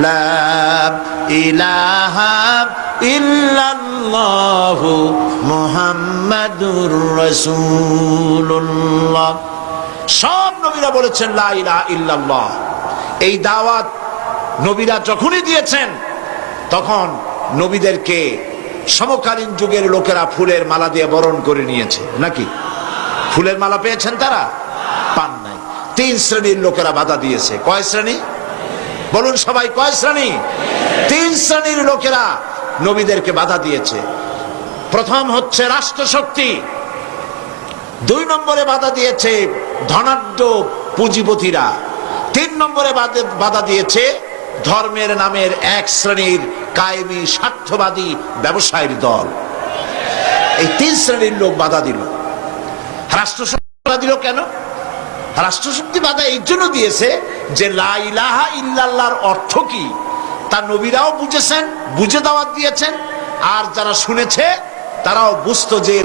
লা ইলাহা ইল্লাল্লাহু মুহাম্মাদুর রাসূলুল্লাহ। সব নবীরা বলেছেন লা ইলাহা ইল্লাল্লাহ। এই দাওয়াত নবীরা যখনই দিয়েছেন তখন নবীদেরকে সমকালীন যুগের লোকেরা ফুলের মালা দিয়ে বরণ করে নিয়েছে। নাকি ফুলের মালা পেয়েছেন? তারা পান নাই। তিন শ্রেণীর লোকেরা বাধা দিয়েছে। কয় শ্রেণী বলুন সবাই, কয় শ্রেণী? তিন শ্রেণীর লোকেরা নবীদেরকে বাধা দিয়েছে। প্রথম হচ্ছে রাষ্ট্রশক্তি, দুই নম্বরে বাধা দিয়েছে ধনাঢ্য পুঁজিপতিরা, তিন নম্বরে বাধা দিয়েছে ধর্মের নামের এক শ্রেণীর কায়েমি স্বার্থবাদী ব্যবসায়ীর দল। এই তিন শ্রেণীর লোক বাধা দিল। রাষ্ট্রশক্তি বাধা দিল কেন? রাষ্ট্রশক্তি বাধা এই জন্য দিয়েছে যে লা ইলাহা ইল্লাল্লাহর অর্থ কি তা নবীরাও বুঝেছেন, বুঝে দাওয়াত দিয়েছেন, আর যারা শুনেছে তারাও বুঝতো যে